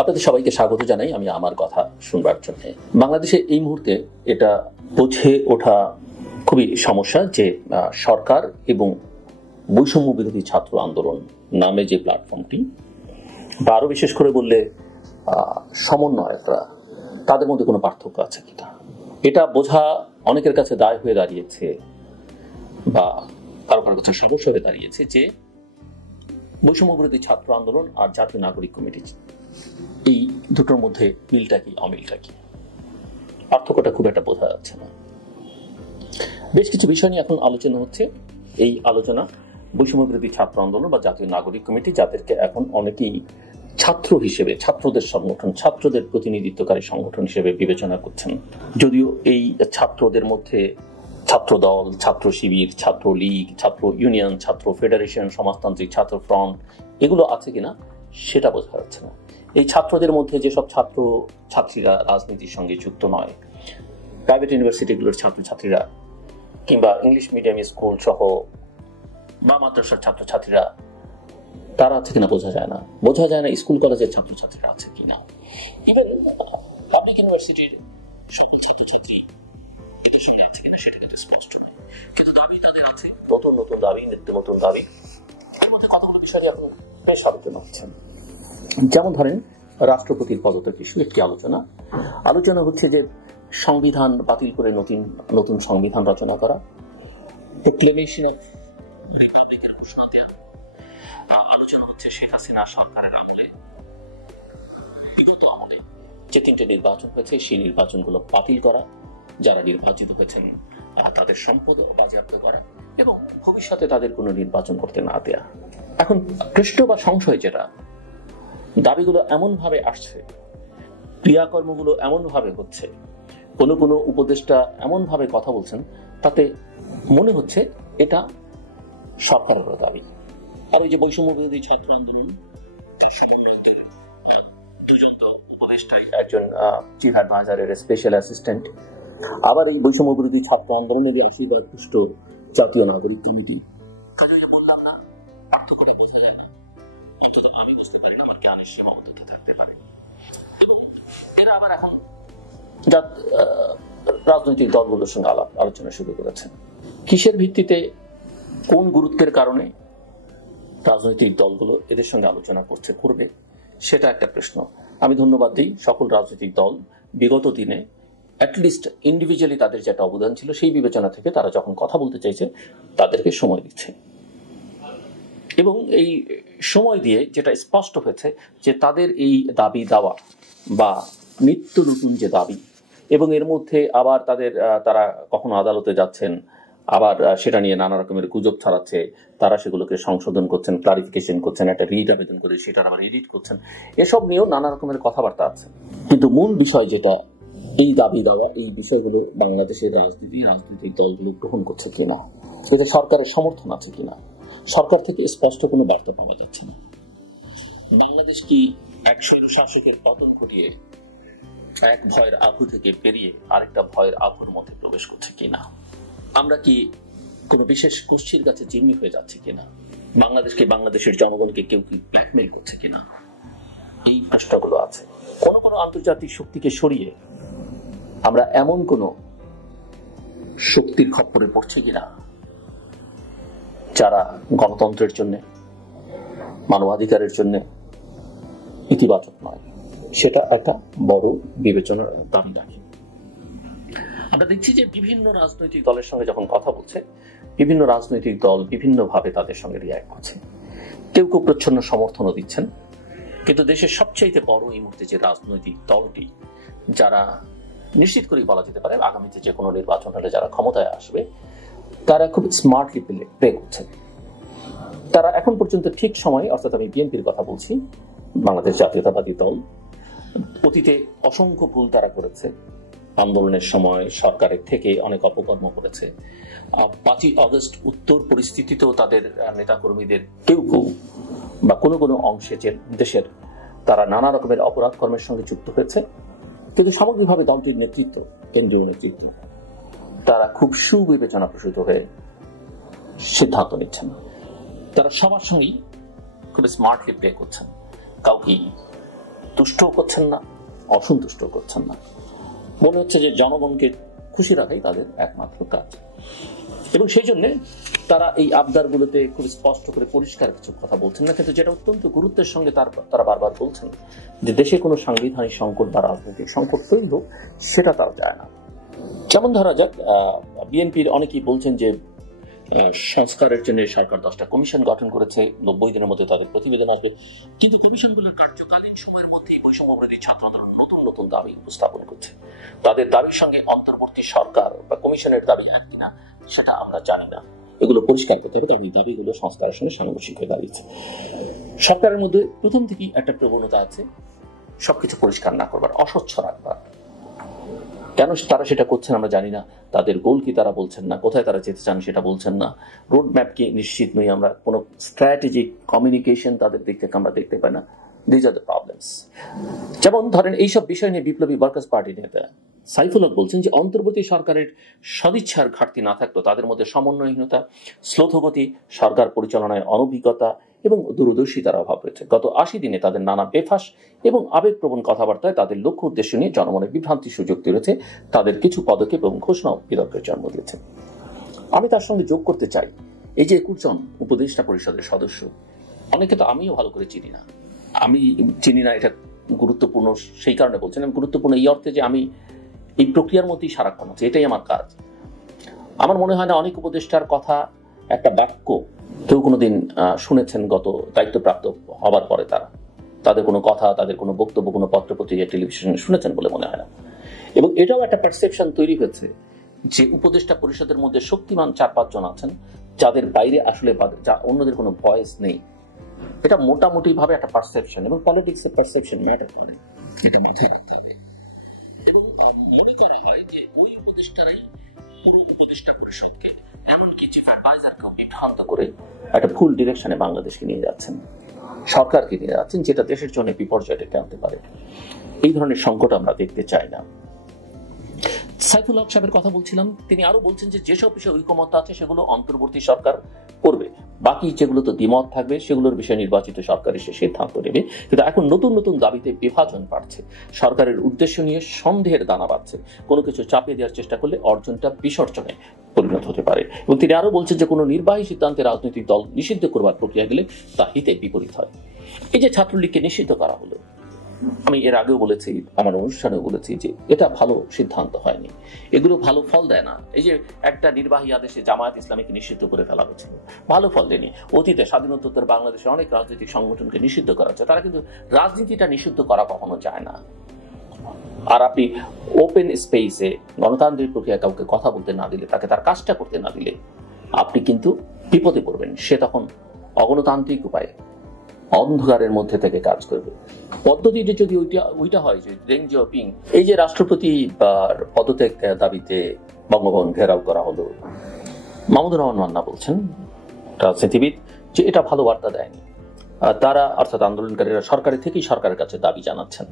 আপনাদের সবাইকে স্বাগত জানাই আমি আমার কথা শুনবার জন্য। বাংলাদেশে এই মুহূর্তে এটা বুঝে ওঠা খুবই সমস্যা যে সরকার এবং বৈষম্য বিরোধী ছাত্র আন্দোলন নামে যে প্ল্যাটফর্মটি, বা আরো বিশেষ করে বললে সমন্বয়করা, তাদের মধ্যে কোনো পার্থক্য আছে কিনা এটা বোঝা অনেকের কাছে দায় হয়ে দাঁড়িয়েছে, বা কারো কারো কাছে সমস্যা হয়ে দাঁড়িয়েছে যে বৈষম্য বিরোধী ছাত্র আন্দোলন আর জাতীয় নাগরিক কমিটি, এই দুটোর মধ্যে মিলটা কি অমিলটা কি, পার্থক্যটা খুব একটা বোঝা যাচ্ছে না। বেশ কিছু বিষয় নিয়ে এখন আলোচনা হচ্ছে। এই আলোচনা বৈষম্য বিরোধী ছাত্র আন্দোলন বা জাতীয় নাগরিক কমিটি, যাদেরকে এখন অনেকেই ছাত্র হিসেবে, ছাত্রদের সংগঠন, ছাত্রদের প্রতিনিধিত্বকারী সংগঠন হিসেবে বিবেচনা করছেন। যদিও এই ছাত্রদের মধ্যে ছাত্র দল, ছাত্র শিবির, ছাত্র লীগ, ছাত্র ইউনিয়ন, ছাত্র ফেডারেশন, সমাজতান্ত্রিক ছাত্র ফ্রন্ট এগুলো আছে কিনা সেটা বোঝা যাচ্ছে না। এই ছাত্রদের মধ্যে যেসব ছাত্র ছাত্রীরা রাজনীতির সঙ্গে যুক্ত নয়, প্রাইভেট ইউনিভার্সিটিগুলোর ছাত্রছাত্রীরা কিংবা ইংলিশ মিডিয়াম স্কুল সহ বা মাদ্রাসার ছাত্রছাত্রীরা, তারা আছে কিনা বোঝা যায় না। বোঝা যায় না স্কুল কলেজের ছাত্রছাত্রীরা আছে কিনা। ইভেন পাবলিক ইউনিভার্সিটির সকল ছাত্রছাত্রী এদের সঙ্গে আছে কিনা সেটা কিন্তু স্পষ্ট নয়। কিন্তু দাবি তাদের আছে, নতুন নতুন দাবি, নিত্য নতুন দাবি। এর মধ্যে কতগুলো বিষয় নিয়ে এখন বেশ আলোচনা হচ্ছে। যেমন ধরেন রাষ্ট্রপতির পদত্যাগ ইস্যু একটি আলোচনা হচ্ছে যে সংবিধান বাতিল করে নতুন সংবিধান রচনা করা, প্রক্লেমেশন অফ রিপাবলিকের ঘোষণা দেওয়া। আলোচনা হচ্ছে শেখ হাসিনা সরকারের আমলে, বিগত আমলে যে 3টে নির্বাচন হয়েছে সেই নির্বাচনগুলো বাতিল করা, যারা নির্বাচিত হয়েছেন তাদের সম্পদ বাজেয়াপ্ত করা এবং ভবিষ্যতে তাদের কোনো নির্বাচন করতে না দেয়া। এখন প্রশ্ন বা সংশয় যেটা, দাবিগুলো এমন ভাবে আসছে, ক্রিয়াকর্মগুলো এমন ভাবে হচ্ছে, কোনো উপদেষ্টা এমন ভাবে কথা বলছেন, তাতে মনে হচ্ছে এটা সরকারের দাবি। আর ওই যে বৈষম্য বিরোধী ছাত্র আন্দোলন, তার সমন্বয়কদের দুজন তো উপদেষ্টাই, একজন চিফ অ্যাডভাইজারের স্পেশাল অ্যাসিস্ট্যান্ট, আবার এই বৈষম্য বিরোধী ছাত্র আন্দোলনের আশীর্বাদ পুষ্ট জাতীয় নাগরিক কমিটি। বললাম না, পার্থক্যটা বোঝা যায় না, অন্তত আমি বুঝতে পারি না, আমার জ্ঞানের সীমাবদ্ধতা থাকতে পারে। এবং এরা আবার এখন রাজনৈতিক দলগুলোর সঙ্গে আলোচনা শুরু করেছেন। কিসের ভিত্তিতে, কোন গুরুত্বের কারণে রাজনৈতিক দলগুলো এদের সঙ্গে আলোচনা করবে সেটা একটা প্রশ্ন। আমি ধন্যবাদ দিই সকল রাজনৈতিক দল বিগত দিনে অ্যাটলিস্ট ইন্ডিভিজুয়ালি তাদের যেটা অবদান ছিল সেই বিবেচনা থেকে তারা যখন কথা বলতে চাইছে তাদেরকে সময় দিচ্ছে, এবং এই সময় দিয়ে যেটা স্পষ্ট হয়েছে যে তাদের এই দাবি দাওয়া বা নিত্য নতুন যে দাবি, এবং এর মধ্যে আবার তারা কখনো আদালতে যাচ্ছেন, আবার সেটা নিয়ে নানা রকমের গুজব ছড়াচ্ছে, তারা সেগুলোকে সংশোধন করছেন, ক্লারিফিকেশন করছেন, একটা রিট আবেদন করে সেটার আবার এডিট করছেন, এসব নিয়েও নানা রকমের কথাবার্তা আছে। কিন্তু মূল বিষয় যেটা, এই দাবি দাওয়া, এই বিষয়গুলো বাংলাদেশের রাজনৈতিক দলগুলো গ্রহণ করছে কিনা, এতে সরকারের সমর্থন আছে কিনা, সরকার থেকে স্পষ্ট কোনো বার্তা পাওয়া যাচ্ছে না। বাংলাদেশ কি এক স্বৈরশাসকের পতন ঘটিয়ে এক ভয়ের আভু থেকে বেরিয়ে আরেকটা ভয়ের আভুর মধ্যে প্রবেশ করছে কিনা, আমরা কি কোনো বিশেষ গোষ্ঠীর কাছে জিম্মি হয়ে যাচ্ছে কিনা, বাংলাদেশের জনগণকে কেউ কি ব্ল্যাকমেইল করছে কিনা, এই প্রশ্নগুলো আছে। কোনো আন্তর্জাতিক শক্তিকে সরিয়ে আমরা এমন কোন শক্তির খপ্পরে পড়ছে কিনা যারা গণতন্ত্রের জন্য, মানবাধিকারের জন্য ইতিবাচক নয়, সেটা একটা বড় বিবেচনার দাবি রাখে। আমরা দেখছি যে বিভিন্ন রাজনৈতিক দলের সঙ্গে যখন কথা বলছে, বিভিন্ন রাজনৈতিক দল বিভিন্নভাবে তাদের সঙ্গে রিঅ্যাক্ট করছে। কেউ প্রচ্ছন্ন সমর্থনও দিচ্ছেন, কিন্তু দেশের সবচেয়ে বড় এই মুহূর্তে যে রাজনৈতিক দলটি, যারা নিশ্চিত করেই বলা যেতে পারে আগামীতে যে কোনো নির্বাচন হলে যারা ক্ষমতায় আসবে, তারা খুব স্মার্টলি প্লে করছে। তারা এখন পর্যন্ত ঠিক সময়ে, অর্থাৎ আমি বিএনপির কথা বলছি, বাংলাদেশ জাতীয়তাবাদী দল, অতীতে অসংখ্য ভুল তারা করেছে, আন্দোলনের সময় সরকারের থেকে অনেক অপকর্ম করেছে। 5ই আগস্ট উত্তর পরিস্থিতিতেও তাদের নেতাকর্মীদের কেউ বা কোনো অংশে দেশের তারা নানা রকমের অপরাধ কর্মের সঙ্গে যুক্ত হয়েছে। কিন্তু সামগ্রিকভাবে দলটির নেতৃত্ব, কেন্দ্রীয় নেতৃত্ব, তারা খুব সুবিবেচনা প্রসূত হয়ে সিদ্ধান্ত নিচ্ছেন। তারা সবার সঙ্গেই খুব স্মার্টলি প্লে করছেন, কাউকে তুষ্টও করছেন না, অসন্তুষ্টও করছেন না। মনে হচ্ছে যে জনগণকে খুশি রাখাই তাদের একমাত্র কাজ, এবং সেই জন্য তারা এই আবদারগুলোতে খুব স্পষ্ট করে পরিষ্কার কিছু কথা বলছেন না, কিন্তু যেটা অত্যন্ত গুরুত্বের সঙ্গে তারা বারবার বলছেন যে দেশে কোনো সাংবিধানিক সংকট বা রাজনৈতিক সংকট তৈরি হোক, সেটা তারা চায় না। যেমন ধরা যাক, বিএনপির অনেকেই বলছেন যে সংস্কারের জন্য সরকার 10টা কমিশন গঠন করেছে, 90 দিনের মধ্যে তাদের প্রতিবেদন আসবে, কিন্তু কমিশনগুলোর কার্যকালীন সময়ের মধ্যেই বৈষম্যবিরোধী ছাত্র আন্দোলন নতুন নতুন দাবি উপস্থাপন করছে। তাদের দাবির সঙ্গে অন্তর্বর্তী সরকার বা কমিশনের দাবি এক কিনা সেটা আমরা জানি না, এগুলো পরিষ্কার করতে হবে, কারণ এই দাবিগুলো সংস্কারের সঙ্গে সাংঘর্ষিক হয়ে দাঁড়িয়েছে। সরকারের মধ্যে প্রথম থেকেই একটা প্রবণতা আছে সবকিছু পরিষ্কার না করবার, অস্বচ্ছ রাখবার। কেন তারা সেটা করছেন আমরা জানি না, তাদের গোল কি তারা বলছেন না, কোথায় তারা যেতে চান সেটা বলছেন না, রোড ম্যাপ কি নিশ্চিত নই আমরা, কোনো স্ট্র্যাটেজিক কমিউনিকেশন তাদের দিক থেকে আমরা দেখতে পাই না। These are the problems. যেমন ধরেন এইসব বিষয় নিয়ে বিপ্লবী ওয়ার্কার্স পার্টি নেতা সাইফুল হক বলছেন যে অন্তর্বর্তী সরকারের সদিচ্ছার ঘাটতি না থাকতো তাদের মধ্যে সমন্বয়হীনতা, শ্লথগতি, সরকার পরিচালনায় অনভিজ্ঞতা এবং দূরদর্শিতার অভাব রয়েছে। গত 80 দিনে তাদের নানা বেফাস এবং আবেগপ্রবণ কথাবার্তায় তাদের লক্ষ্য উদ্দেশ্য নিয়ে জনমনে বিভ্রান্তির সুযোগ তৈরিছে, তাদের কিছু পদক্ষেপ এবং ঘোষণাও বিতর্কের জন্ম দিয়েছে। আমি তার সঙ্গে যোগ করতে চাই, এই যে 21 জন উপদেষ্টা পরিষদের সদস্য, অনেকে তো আমিও ভালো করে চিনি না। আমি চিনি না এটা গুরুত্বপূর্ণ সেই কারণে বলছেন, আমি গুরুত্বপূর্ণ এই অর্থে যে আমি এই প্রক্রিয়ার মধ্যেই সারাক্ষণ আছে, এটাই আমার কাজ। আমার মনে হয় না অনেক উপদেষ্টার কথা, একটা বাক্য কেউ কোনোদিন শুনেছেন গত দায়িত্বপ্রাপ্ত হবার পরে। তাদের কোনো কথা, তাদের কোনো বক্তব্য কোনো পত্রপত্রিকা টেলিভিশনে শুনেছেন বলে মনে হয় না। এবং এটাও একটা পারসেপশন তৈরি হয়েছে যে উপদেষ্টা পরিষদের মধ্যে শক্তিমান 4-5 জন আছেন যাদের বাইরে আসলে অন্যদের কোনো ভয়েস নেই। এটা মোটামুটি ভাবে একটা পারসেপশন, এবং পলিটিক্সের পারসেপশন ম্যাটার করে, এটা মাথায় রাখতে হবে। এবং মনে করা হয় যে ওই উপদেষ্টারাই পুরো উপদেষ্টা পরিষদকে, এমনকি চিফ অ্যাডভাইজারকেও বিভ্রান্ত করে একটা ভুল ডিরেকশনে বাংলাদেশকে নিয়ে যাচ্ছেন, সরকারকে নিয়ে যাচ্ছেন, যেটা দেশের জন্য বিপর্যয় ডেকে আনতে পারে। এই ধরনের সংকট আমরা দেখতে চাই না। সাইফুল হক সাহেবের কথা বলছিলাম, তিনি আরো বলছেন যে যেসব বিষয়ে ঐকমত্য আছে সেগুলো অন্তর্বর্তী সরকার করবে, বাকি যেগুলো তো দ্বিমত থাকবে সেগুলোর বিষয়ে নির্বাচিত সরকার এসে সিদ্ধান্ত নেবে। কিন্তু এখন নতুন নতুন দাবিতে বিভাজন বাড়ছে, সরকারের উদ্দেশ্য নিয়ে সন্দেহের দানা বাড়ছে, কোনো কিছু চাপিয়ে দেওয়ার চেষ্টা করলে অর্জনটা বিসর্জনে পরিণত হতে পারে। এবং তিনি আরো বলছেন যে কোনো নির্বাহী সিদ্ধান্তে রাজনৈতিক দল নিষিদ্ধ করবার প্রক্রিয়া গেলে তা হিতে বিপরীত হয়। এই যে ছাত্রলীগকে নিষিদ্ধ করা হলো, আমি এর আগেও বলেছি, আমার অনুষ্ঠানেও বলেছি যে এটা ভালো সিদ্ধান্ত হয়নি, এগুলো ভালো ফল দেয় না। এই যে একটা নির্বাহী আদেশে জামায়াত ইসলামীকে নিষিদ্ধ করে ফেলা হয়েছিল, ভালো ফল দেয়নি। অতীতে স্বাধীনোত্তর বাংলাদেশের অনেক রাজনৈতিক সংগঠনকে নিষিদ্ধ করা হচ্ছে, তারা কিন্তু রাজনীতিটা নিষিদ্ধ করা কখনো যায় না। আর আপনি ওপেন স্পেসে গণতান্ত্রিক প্রক্রিয়া কাউকে কথা বলতে না দিলে, তাকে তার কাজটা করতে না দিলে আপনি কিন্তু বিপদে পড়বেন। সে তখন অগণতান্ত্রিক উপায়ে অন্ধকারের মধ্যে থেকে কাজ করবে। পদ্ধতিটা যদি ওইটা হয় যে ডেং জিয়াওপিং, এই যে রাষ্ট্রপতি পদত্যাগ দাবিতে বঙ্গভবন ঘেরাও করা হলো, মাহমুদুর রহমান মান্না বলছেন, রাজনীতিবিদ, যে এটা ভালো বার্তা দেয়নি। তারা অর্থাৎ আন্দোলনকারীরা সরকারের থেকেই সরকারের কাছে দাবি জানাচ্ছেন।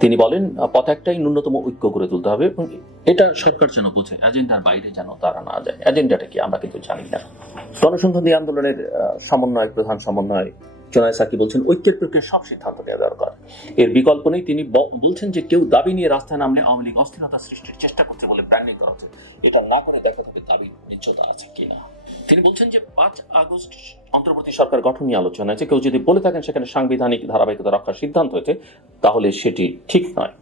তিনি বলেন পথ একটাই, ন্যূনতম ঐক্য করে তুলতে হবে, এবং এটা সরকার যেন বোঝে, এজেন্ডার বাইরে যেন তারা না যায়। এজেন্ডাটা কি আমরা কিন্তু জানি না। গণসংহতি আন্দোলনের প্রধান সমন্বয় জোনায়েদ সাকি বলছেন ঐক্যের প্রক্রিয়া সব সিদ্ধান্ত নেওয়া দরকার, এর বিকল্প নেই। তিনি বলছেন যে কেউ দাবি নিয়ে রাস্তায় নামলে আওয়ামী লীগ অস্থিরতা সৃষ্টির চেষ্টা করছে বলে ব্র্যান্ডিং করা হচ্ছে, এটা না করে দেখা হবে দাবির নিশ্চয়তা আছে কিনা। তিনি বলছেন যে 5 আগস্ট অন্তর্বর্তী সরকার গঠন নিয়ে আলোচনা হয়েছে, কেউ যদি বলে থাকেন সেখানে সাংবিধানিক ধারাবাহিকতা রক্ষার সিদ্ধান্ত হয়েছে, তাহলে সেটি ঠিক নয়।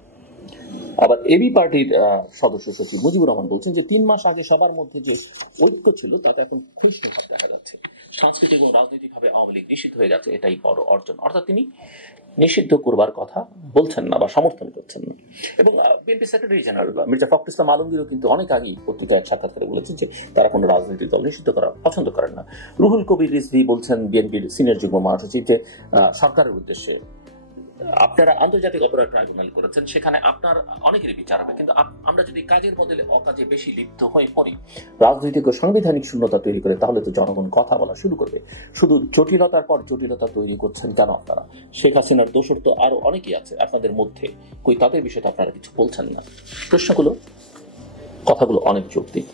আবার এবি পার্টির সদস্য সচিব মুজিবুর রহমান বলছেন যে 3 মাস আগে সবার মধ্যে যে ঐক্য ছিল তাতে এখন ক্ষুণ্ণ ভাব দেখা যাচ্ছে, সাংস্কৃতিক এবং রাজনৈতিকভাবে আওয়ামী লীগ নিষিদ্ধ হয়ে গেছে, এটাই বড় অর্জন। অর্থাৎ তিনি নিষিদ্ধ করবার কথা বলছেন না বা সমর্থন করছেন না। এবং বিএনপি সেক্রেটারি জেনারেল মির্জা ফখরুল ইসলাম আলমগীরও কিন্তু অনেক আগেই পত্রিকায় সাক্ষাৎকারে বলেছেন যে তারা কোনো রাজনৈতিক দল নিষিদ্ধ করা পছন্দ করেন না। রুহুল কবির রিজভী বলছেন, বিএনপির সিনিয়র যুগ্ম মহাসচিব, যে সরকারের উদ্দেশ্যে আপনারা আন্তর্জাতিক অপরাধ ট্রাইব্যুনাল করেছেন, সেখানে আপনার অনেকেরই বিচার হবে, কিন্তু আমরা যদি কাজের বদলে অকাজে বেশি লিপ্ত হয়ে পড়ি, রাজনৈতিক ও সাংবিধানিক শূন্যতা তৈরি করে, তাহলে তো জনগণ কথা বলা শুরু করবে। শুধু জটিলতার পর জটিলতা তৈরি করছেন কেন আপনারা? শেখ হাসিনার দোসর তো আরো অনেকেই আছে আপনাদের মধ্যে, কই তাদের বিষয়ে আপনারা কিছু বলছেন না। প্রশ্নগুলো কথাগুলো অনেক যৌক্তিক।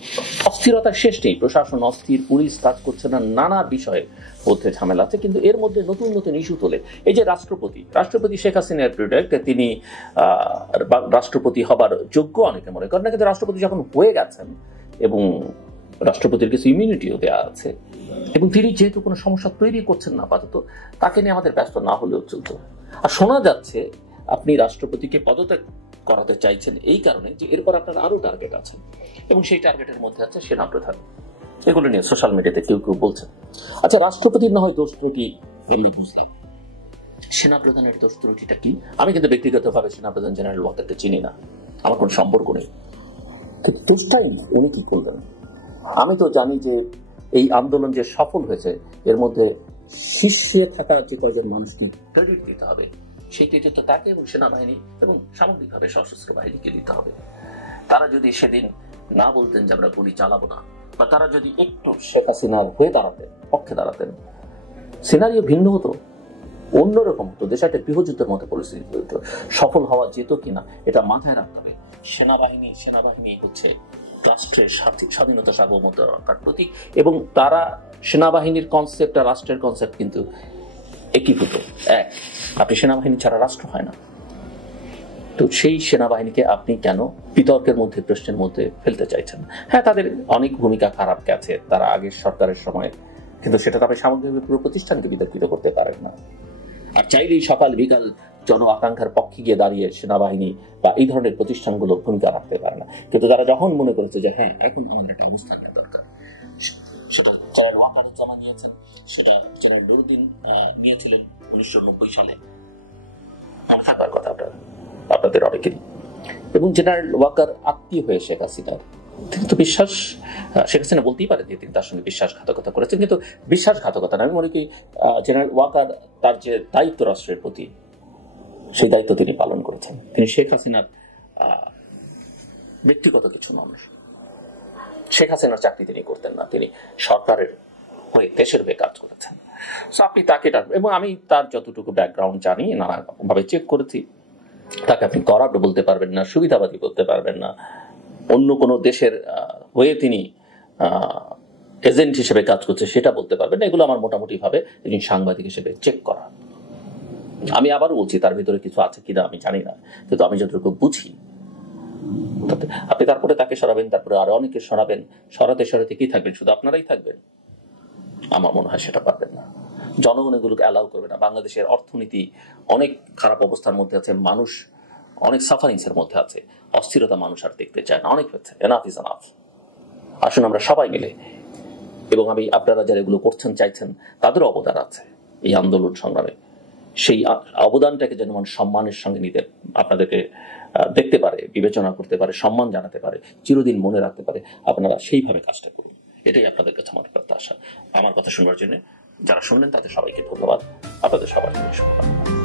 অস্থিরতার শেষ নেই, প্রশাসন অস্থির, পুলিশ কাজ করছে না, নানা বিষয়ে মধ্যে ঝামেলা আছে। কিন্তু এর মধ্যে নতুন নতুন ইস্যু তোলে। এই যে রাষ্ট্রপতি শেখ হাসিনার প্রোডাক্ট, তিনি রাষ্ট্রপতি হবার যোগ্য অনেকে মনে করেন না, কিন্তু রাষ্ট্রপতি যখন হয়ে গেছেন এবং রাষ্ট্রপতির কিছু ইমিউনিটিও দেওয়া আছে এবং তিনি যেহেতু কোনো সমস্যা তৈরি করছেন না আপাতত, তাকে নিয়ে আমাদের ব্যস্ত না হলেও চলত। আর শোনা যাচ্ছে আপনি রাষ্ট্রপতিকে পদত্যাগ করাতে চাইছেন এই কারণে যে এরপর আপনার আরো টার্গেট আছে এবং সেই টার্গেটের মধ্যে আছে সেনাপ্রধান। এগুলো নিয়ে সোশ্যাল মিডিয়াতে কেউ কেউ বলছেন। আচ্ছা, রাষ্ট্রপতির না হয় দোষ ত্রুটি আমরা বুঝলাম, সেনাপ্রধানের দোষ ত্রুটিটা কি? আমি কিন্তু ব্যক্তিগতভাবে সেনাপ্রধান জেনারেল ওয়াকারকে চিনি না, আমার কোনো সম্পর্ক নেই, কিন্তু দোষটাই নেই উনি কি করলেন। আমি তো জানি যে এই আন্দোলন যে সফল হয়েছে এর মধ্যে শীর্ষে থাকা যে কয়েকজন মানুষকে ক্রেডিট দিতে হবে, সেই ক্রেডিট তো তাকে এবং সেনাবাহিনী এবং সামগ্রিকভাবে সশস্ত্র বাহিনীকে দিতে হবে। তারা যদি সেদিন না বলতেন যে আমরা গুলি চালাবো না, বা তারা যদি একটু শেখ হাসিনার পক্ষে দাঁড়াতেন, সিনারিও ভিন্ন হতো, অন্যরকম হতো, দেশে একটা গৃহযুদ্ধের মতো পরিস্থিতি হতো। সফল হওয়া যেত কিনা এটা মাথায় রাখতে হবে। সেনাবাহিনী হচ্ছে রাষ্ট্রের স্বাধীনতা সার্বভৌমত্ব রক্ষার প্রতীক এবং তারা সেনাবাহিনীর কনসেপ্ট আর রাষ্ট্রের কনসেপ্ট কিন্তু একীভূত এক। আপনি সেনাবাহিনী ছাড়া রাষ্ট্র হয় না। তো সেই সেনাবাহিনীকে আপনি কেন বিতর্কের মধ্যে, প্রশ্নের মধ্যে ফেলতে চাইছেন? হ্যাঁ, তাদের অনেক ভূমিকা খারাপ গেছে তারা আগের সরকারের সময়, কিন্তু সেটা তো আপনি সামগ্রিকভাবে পুরো প্রতিষ্ঠানকে বিতর্কিত করতে পারেন না। আর চাইলেই সকাল বিকাল জন আকাঙ্ক্ষার পক্ষে গিয়ে দাঁড়িয়ে সেনাবাহিনী বা এই ধরনের প্রতিষ্ঠানগুলো ভূমিকা রাখতে পারে না। কিন্তু তারা যখন মনে করেছে যে হ্যাঁ এখন আমাদের একটা অবস্থান দরকার, সেটা জেনারেল ওয়াকারুজ্জামান নিয়েছেন, সেটা জেনারেল নুরুদ্দিন নিয়েছিলেন 1990 সালে, মনে থাকার কথা আপনাদের অনেকেরই। এবং জেনারেল ওয়াকার আত্মীয় হয়ে শেখ হাসিনার, কিন্তু শেখ হাসিনা বলতেই পারে যে তিনি তার সঙ্গে বিশ্বাসঘাতকতা করেছেন, কিন্তু বিশ্বাসঘাতকতা না, আমি মনে করি জেনারেল ওয়াকার তার যে দায়িত্ব রাষ্ট্রের প্রতি, সেই দায়িত্ব তিনি পালন করেছেন। তিনি শেখ হাসিনার ব্যক্তিগত কিছু নন, শেখ হাসিনার চাকরি তিনি করতেন না, তিনি সরকারের হয়ে দেশের হয়ে কাজ করেছেন। আপনি তাকে এবং আমি তার যতটুকু ব্যাকগ্রাউন্ড জানি, নানাভাবে চেক করেছি, তাকে আপনি করাপ্ট বলতে পারবেন না, সুবিধাবাদী বলতে পারবেন না, অন্য কোনো দেশের হয়ে তিনি এজেন্ট হিসেবে কাজ করছে সেটা বলতে পারবেন না। এগুলো আমার মোটামুটি ভাবে একজন সাংবাদিক হিসেবে চেক করা। আমি আবারও বলছি তার ভিতরে কিছু আছে কিনা আমি জানি না, কিন্তু আমি যতটুকু বুঝি, আপনি তারপরে তাকে সরাবেন, তারপরে আরো অনেকে সরাবেন, সরাতে কি থাকবেন? শুধু আপনারাই থাকবেন? আমার মনে হয় সেটা পারবেন না। জনগণ এগুলোকে অ্যালাউ করবে না। বাংলাদেশের অর্থনীতি অনেক খারাপ অবস্থার মধ্যে আছে, মানুষ অনেক সাফারিংস এর মধ্যে আছে, অস্থিরতা মানুষ আর দেখতে চায় না, অনেক হচ্ছে, এনাফ ইজ এনাফ। আসুন আমরা সবাই মিলে, এবং আমি আপনারা যারা এগুলো করছেন চাইছেন তাদেরও অবদান আছে এই আন্দোলন সংগ্রামে, সেই অবদানটাকে যেন মানুষ সম্মানের সঙ্গে নিতে, আপনাদেরকে দেখতে পারে, বিবেচনা করতে পারে, সম্মান জানাতে পারে, চিরদিন মনে রাখতে পারে, আপনারা সেইভাবে কাজটা করুন। এটাই আপনাদের কাছে আমার প্রত্যাশা। আমার কথা শুনবার জন্য যারা শুনলেন তাদের সবাইকে ধন্যবাদ, আপনাদের সবার জন্য শুভকামনা।